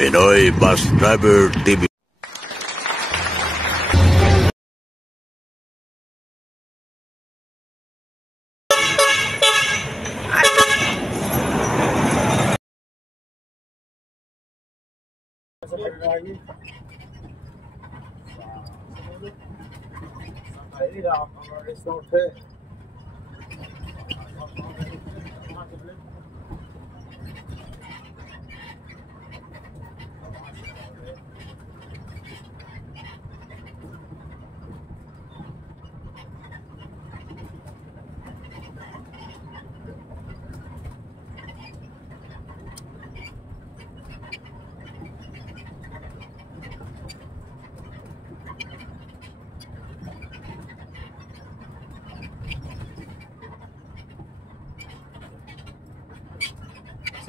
Pinoy Bus Driver TV.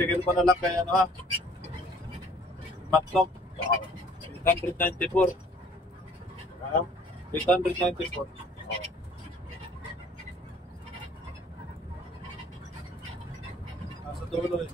Sige pa na lang kaya ano ha. Matlog. 894. 894. Nasa dulo eh.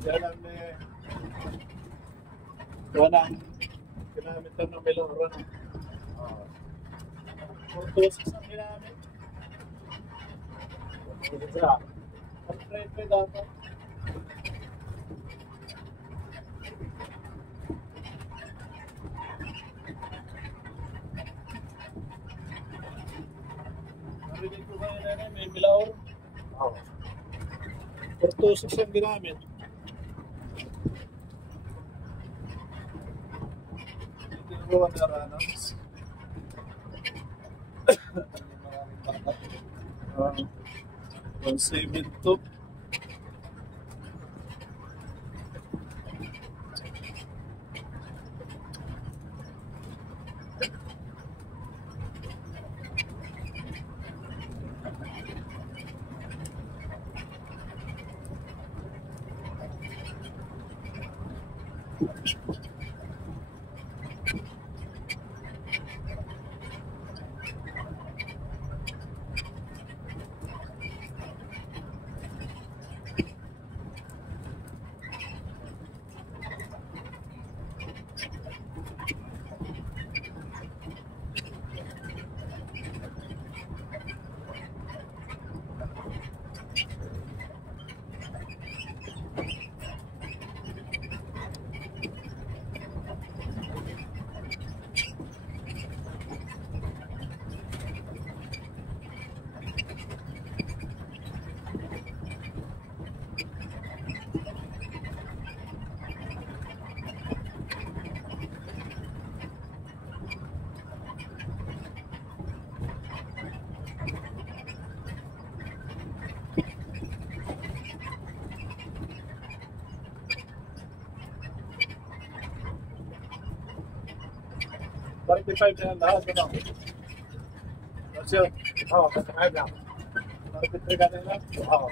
Yan ang ang ginamit lang ng Melora. Kurtosis ang ginamit. Ang trade pa dapat. Narinig ko kayo na may Melora. Kurtosis ang ginamit. Buwan na ranos. One save it to. 45 na yan lahat, ano? Kasi, Oo, kasakay lang. 43 ka na lang. Oo.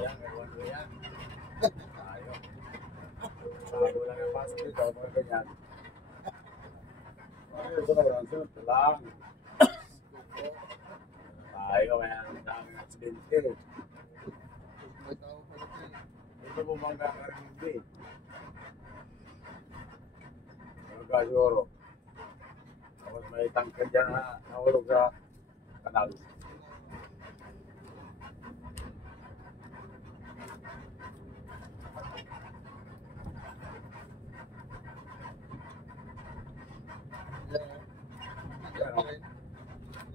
Yan, ewan ko yan. Tayo. Bago lang yung pasok dito, mga ganyan. Ay, ito na yan, sunod na lang. Tayo, kaya ang daming aksidente. Ito bumangga ka rin hindi. Bumangga siguro. Tapos may tangkad dyan na nahulog sa kanal.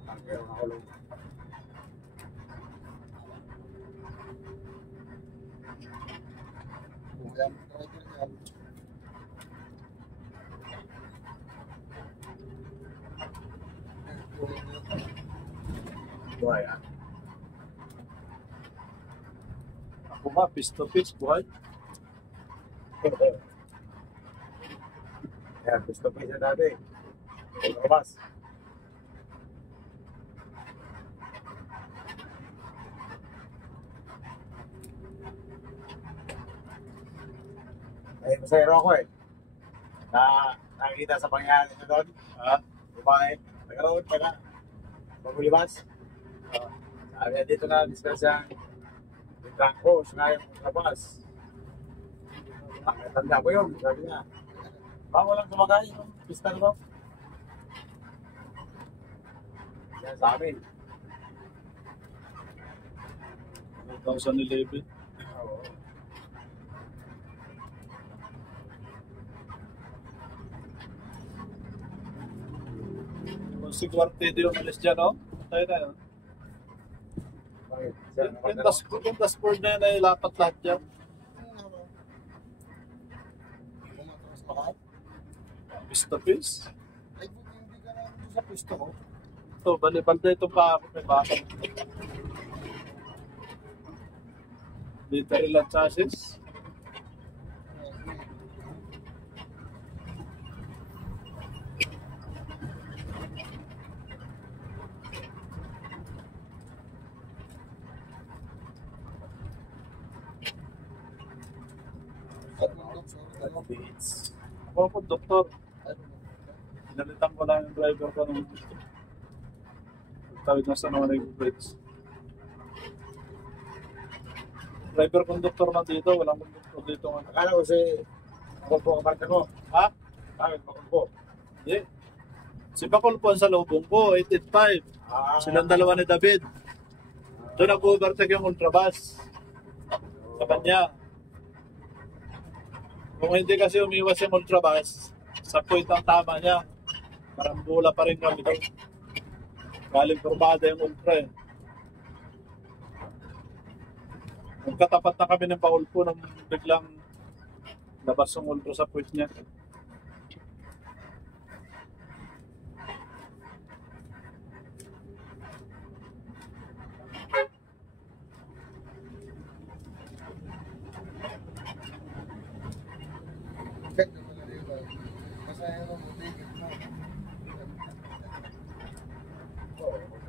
Tangkad na nahulog. Buhay ah. Ako nga, piece to piece, buhay. Kaya gusto pa siya dati. Lumabas. Ay, masayro ako eh. Nakikita sa pangyayari na doon. Ha? Babae. Nagkaroon pa na. Pagulibas. Sabi niya, dito na discuss yan. Yung trangko, ngayon labas. Tanda ko yun, sabi niya. Baka walang kumakain yung pista na to. Yan sa amin. 2011. Oo. Kung si Quartedo yung alis dyan, no? Tayo na yun. Bakit? Siya, Yung dashboard na yun ay lapat lahat dyan. Piece to piece. Ay, buti hindi ka namin sa pisto ko. Ito, bali-balda ito pa ako may bakal. Literal at chassis. Beats. Ako po, doktor. Pinalitan ko lang yung driver ko nung tawid na sa naman yung brakes. Driver conductor na dito, walang conductor dito nga. Akala ko si Makulpo ang parte mo. Ha? Bakit Makulpo? Yeah. Si Bacol po ang sa lubong ko, 885. Silang dalawa ni David. Doon nag-overtake yung ultrabus sa kanya. Kung hindi kasi umiwas yung ultrabus, sa point ang tama niya. Parang bula pa rin kami doon. Galing kurbada yung ultra eh. Magkatapat na kami ng paulpo nang biglang labas yung ultra sa point niya.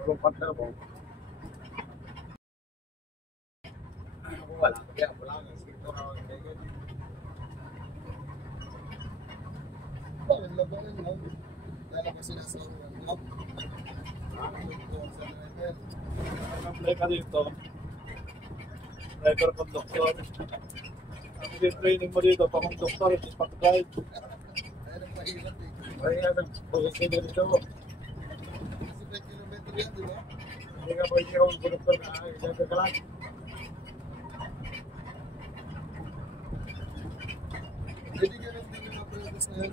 Yung partner mo. Ako wala. Kaya wala. Sikto na ako. Bakit labanan mo? Lalabasin ang sa loob. Apply ka dito. Driver conductor. Ang training mo dito, pa-conductor, pa-guide. Kaya nang mahirap eh. Kaya ang position dito. Kasi 5 kilometer yan, di ba? Hindi ka pwede ka ang produktor na isang ka lang. Hindi ganun din yung apparatus na yan.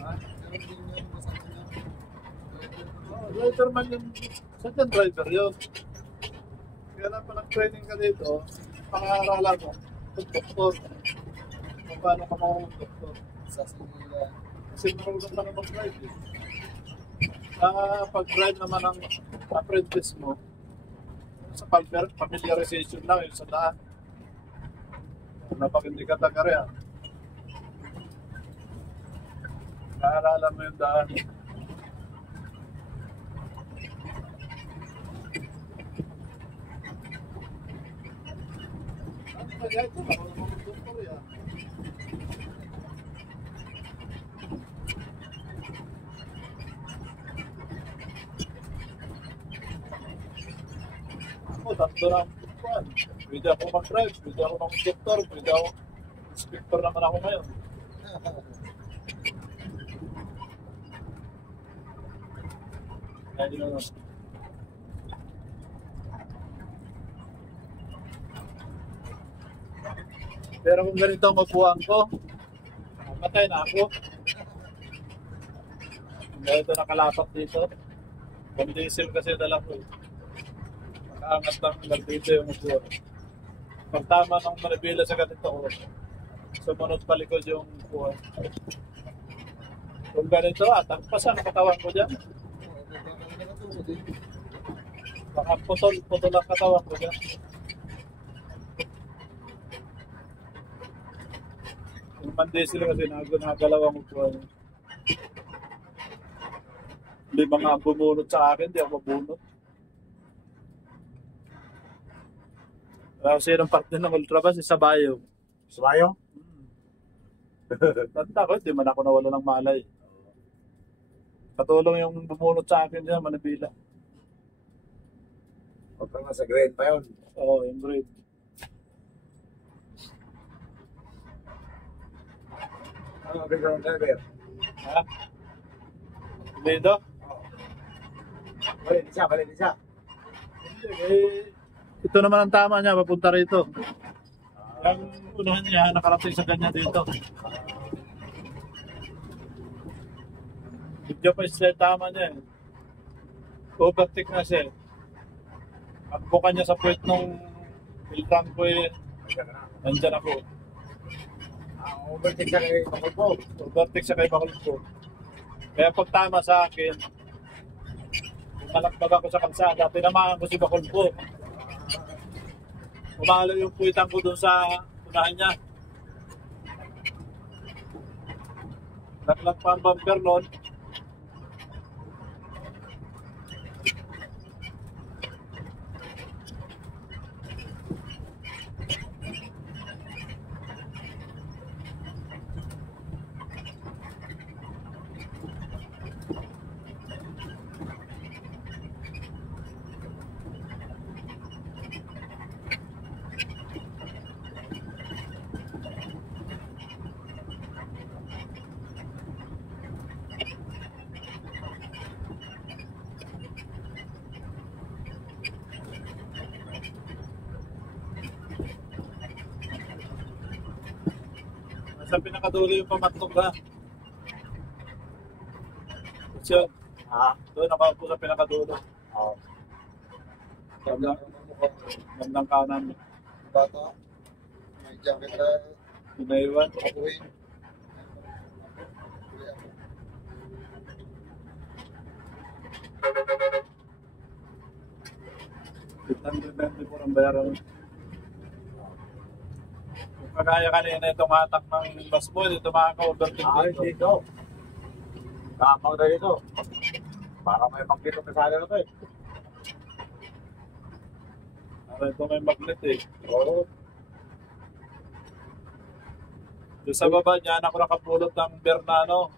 Ha? Ganun din yung kasama niya. Driver man yung second driver yun. Kaya na pa training ka dito, pang-aaralan mo, conductor. Kung paano ka mag-conductor. Sa Sinila. Kasi marunong ka na mag-drive eh. Pag-drive naman ang apprentice mo, sa familiarization lang yun sa daan. Napag hindi ka taga-rea. Naaralan mo yung daan. Kaya ito, ako naman mag-doktor yan. Ako, tatlo na ang tukuan. Pwede ako mag-drive, pwede ako mag-doktor, pwede ako inspector naman ako ngayon. Kaya di naman. Pero kung ganito ang magbuhan ko, matay na ako. Dahil ito nakalapat dito. Kung diesel kasi dala ko. Makaangat lang lang dito yung magbuhan. Pag tama ng manibila sa ganito ko, sumunod palikod yung buhan. Kung ganito, tagpasan ang katawan ko dyan. Baka putol ang katawan ko dyan. Yung mandesil kasi nagalawang upuan. Hindi mga bumunot sa akin, hindi ako mabunot. Kasi yung partner ng ultrabus, isa bayo. Sumayo? Tanda ko, hindi man ako nawala ng malay. Katulong yung bumunot sa akin dyan, manibila. Huwag ka nga sa grade pa yun. Oo, yung grade. Ano ang background driver? Ha? Dito? Balik siya. Ito naman ang tama niya, papunta rito. Ang unahan niya, nakarating sa kanya dito. Hindi pa siya tama niya eh. Overtake na siya eh. Ang buka niya sa puwet nung filtran ko eh, nandyan ako. Overtake siya kay Makulpo. Overtake siya kay Bacolpo. Kaya pag tama sa akin, malakbag ako sa kalsada, tinamaan ko si Bacolpo. Umalo yung puwitan ko dun sa unahan niya. Naglag pa ang bumper nun. Sa pinakadulo yung pamatok na. Siya, doon nakaupo sa pinakadulo. Oo. Bandang, bandang kanan. Bata. May jacket na Inaiwan. kabuhin. $894 ang bayaran. Kung kagaya kanina itong hatak ng bus mo, dito makaka-overtake dito. Dito. Tapang na dito. Para may magkito kasali na to eh. Para ito may magnet eh. Oo. Doon sa baba niyan ako nakapulot ng Bernano.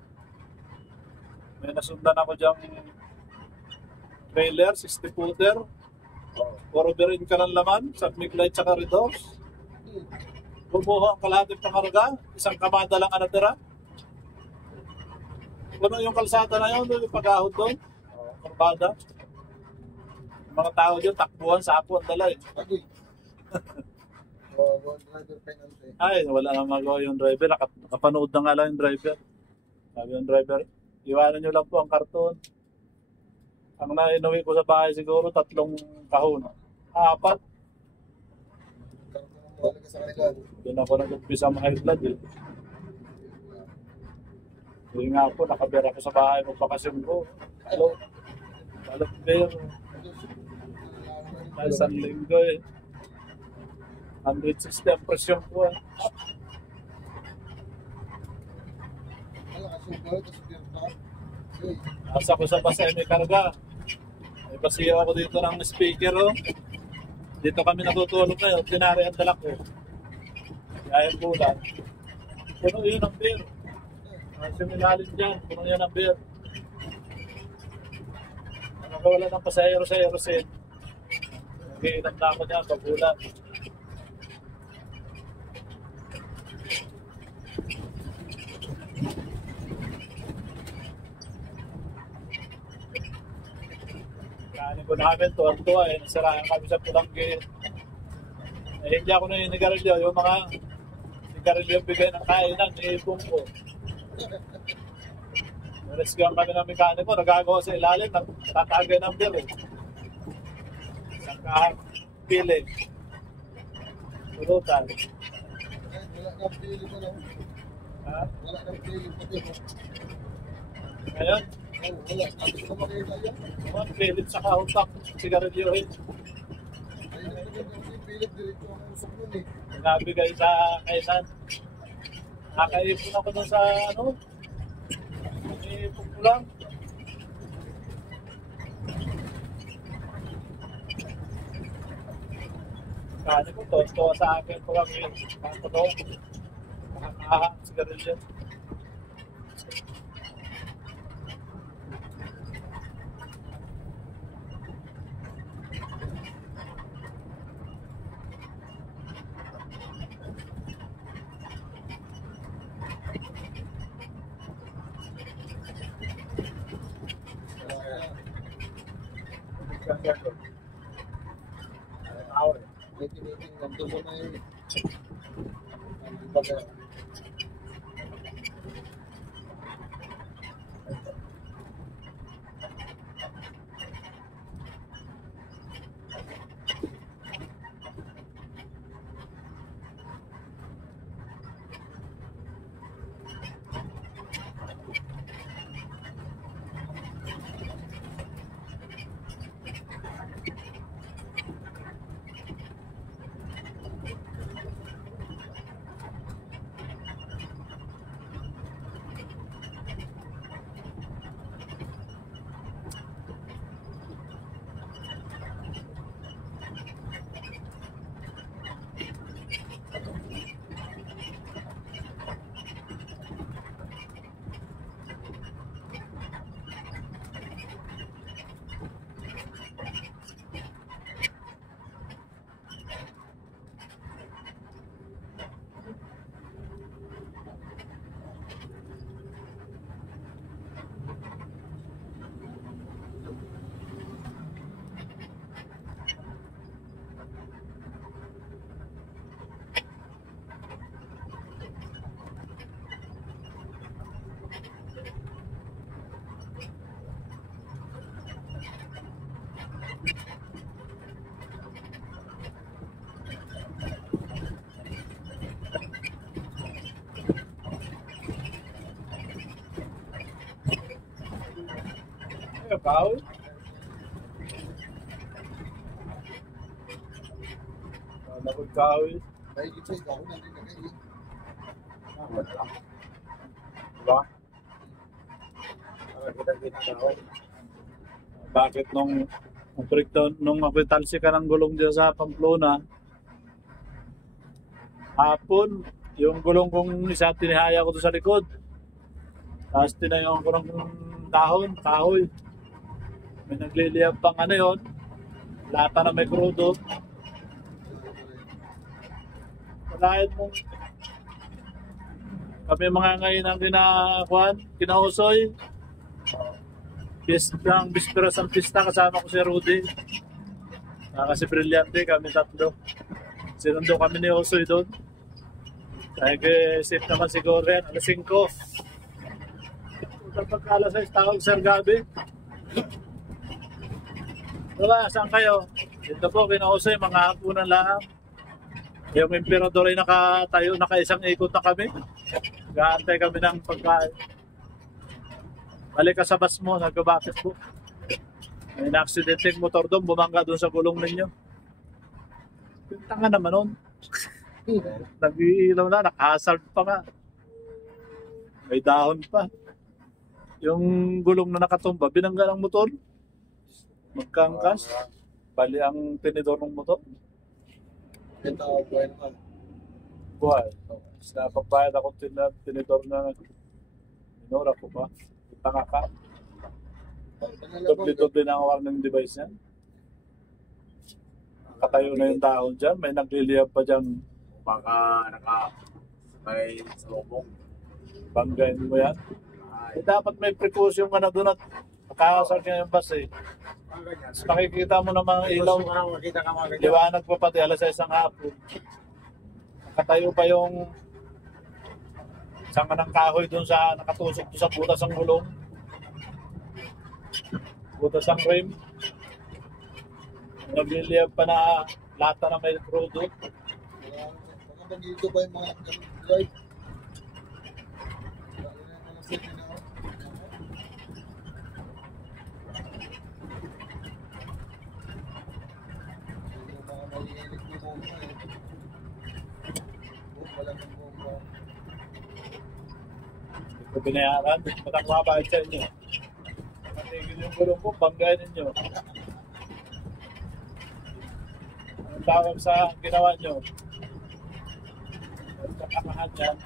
May nasundan ako diyang trailer, 60-footer. Puro birin ka ng laman, sa light sa corridors. Bumuho ang kalahating pangarga, isang kamada lang ang natira. Puno yung kalsada na yun, yung pag-ahod doon. Kurbada. Yung mga tao dyan, takbuhan, sapo ang dala eh. Pagi. Oh, driver penalty. Ay, wala nang magawa yung driver. Nakapanood na nga lang yung driver. Sabi yung driver, iwanan nyo lang po ang karton. Ang nainuwi ko sa bahay siguro, 3 kahon. 4. Karton ng mahalaga sa kanila. Doon ako nag-umpisa sa high blood eh. Hindi nga po, nakabera ko sa bahay mo bakasyon ko. Hello? Balot bear. May isang linggo eh. 160 ang presyon ko eh. Malakas yung gawin, tapos birta. Hey, Asa ko sa basa may karga. May pasiyaw ako dito ng speaker oh. Dito kami natutulog ngayon, tinari ang dalak ko. Kaya yung bulan. Puno yun ang beer. Kasi minalit dyan, puno yun ang beer. Nakawala ng pasayero-sayero sin. Nag-iinap na ako dyan, pag-ulan. Kanin ko namin, tuwan-tuwa eh. Nasiraan kami sa pulang gate. Eh, hindi ako naninigarilyo. Yung mga nigarilyo bigay ng kainan, iipong ko. Narescuean kami ng mekaniko, nagagawa sa ilalim, tatagay ng beer eh. Isang kahapili. Pulutan. kahit wala nang pili ko lang. Ha? Wala nang pili pati. Ngayon, Oh, wala. Tapos ko makita yan. mga pilit sa kahutak, sigarilyo eh. Ayun na rin yung pilit dirito ang usok nun eh. Nabigay sa kainan. Nakaipon ako dun sa ano, ipon ko lang. Kani ko, tonto sa akin ko lang yun. Kako to, nakakahang sigarilyo. May tinitingnan doon sa may... Ang baga. Kahoy? Labog kahoy. May ito ikaw, nandun na kayo. Diba? Para kita-kita ako. Bakit nung mapitalsi ka ng gulong dyan sa Pamplona, hapon, yung gulong kong isa, tinihaya ko doon sa likod. Tapos tinayon ko ng kahoy. May nagliliyab pang ano yun, lata na may krudo. Kalahin mong kami mga ngayon ang kinausoy. Ang bispera sa pista, kasama ko si Rudy. Kasi brilyante kami tatlo. Sinundo kami ni Osoy doon. Dahil safe naman siguro yan. Alas 5. Kapag alas 6, tawag Sir Gabi. Diba, saan kayo? Dito po, kinausoy, mga hapunan lang. Yung emperador ay nakatayo, nakaisang ikot na kami. Gaantay kami ng pagkain. Balik ka sa bus mo, nagkabakit po. May na-accidenting motor doon, bumangga doon sa gulong ninyo. Tanga naman nun. Nag-iilaw na, naka-hazard pa nga. May dahon pa. Yung gulong na nakatumba, binangga ng motor. Magkangkas. Bali ang tinidor ng motor. Ito, buhay naman. Buhay. Napagbayad ako tinidor na minura ko ba? Tanga ka. Doble-doble na ang warning device yan. Katayo na yung dahon dyan. May nagliliyab pa dyan. Baka may salubong. Banggain mo yan. Dapat may precaution ka na doon at makakasal ka yung bus eh. Tapos makikita mo na mga ilaw. Makita ka mga ganyan. Liwanag pa pati alas 6 ng hapon. Nakatayo pa yung sanga ng kahoy doon sa nakatusok doon sa butas ng gulong. Butas ng rim. Nagliliyab pa na lata na may crudo. Mga bandito ba yung mga drive? Hindi ko binayaran. Matang mabayad sa inyo. Matigil yung gulong ko, banggain ninyo. Anong tawag sa ginawa nyo? Sa kamahan yan.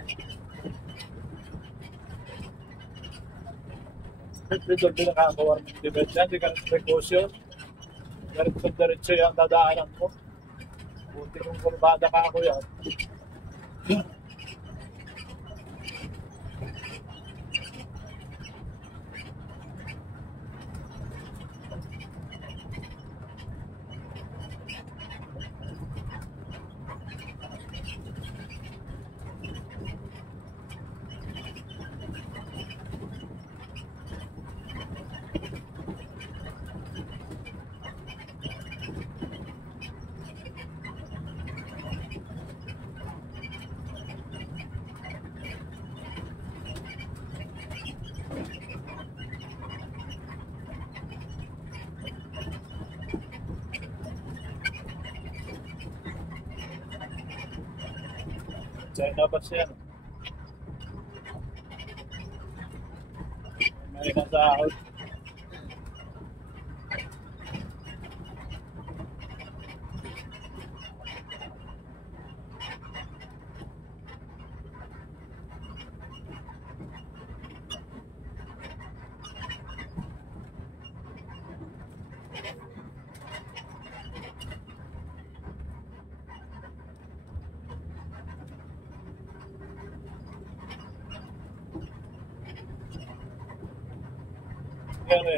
Siyempre doon din nakakawar ng debate yan. Hindi ka ng precaution. Diretso yung dadaanan mo. Buti kong kurbada ka ako yan. China ba siya? American sahod.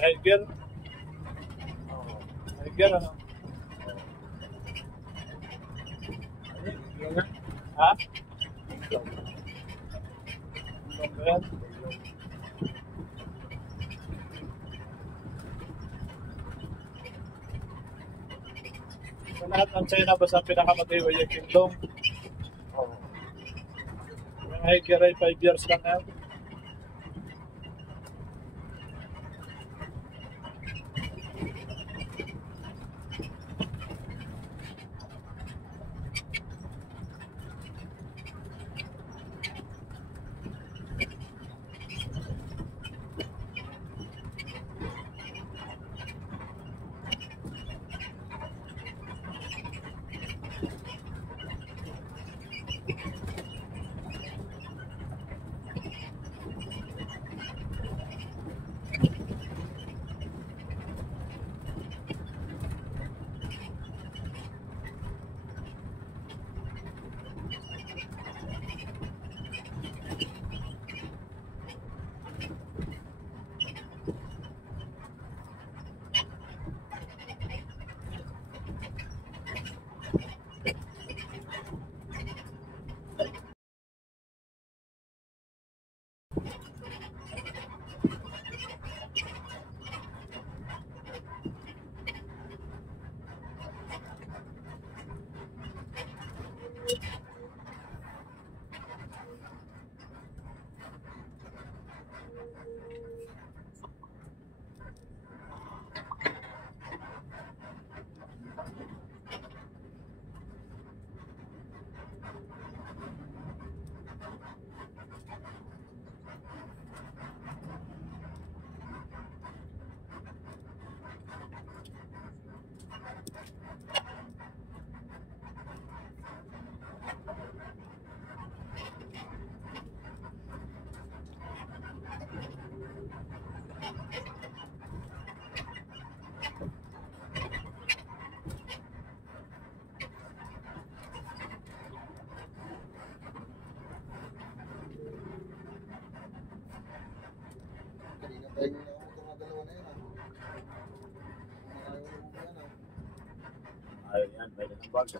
Hiker? Hiker ano? Ha? Ano ba yan? Sa lahat ng China ba sa pinakamatiway yung kingdom? Yung hiker ay 5 years lang yan. Ay, ako mga dalawa na yun, ah. Ayaw mo yan, ah. Ayun yan, may ng bag.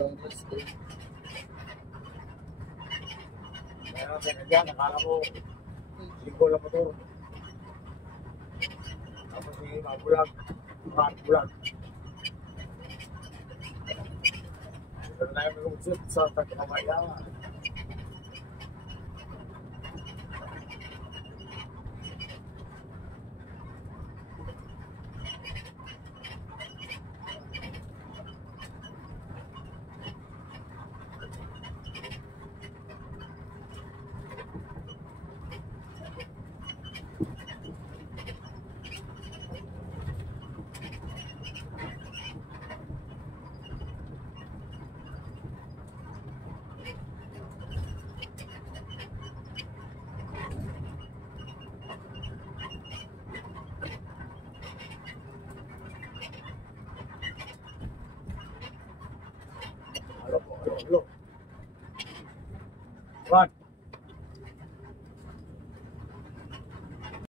Hanggang rest day. Meron ka na dyan, nakala mo, linggo lang motor. Tapos yung mga bulag, bulag. Pero na yung mag-usip sa tagkamayaman. Halo. Juan.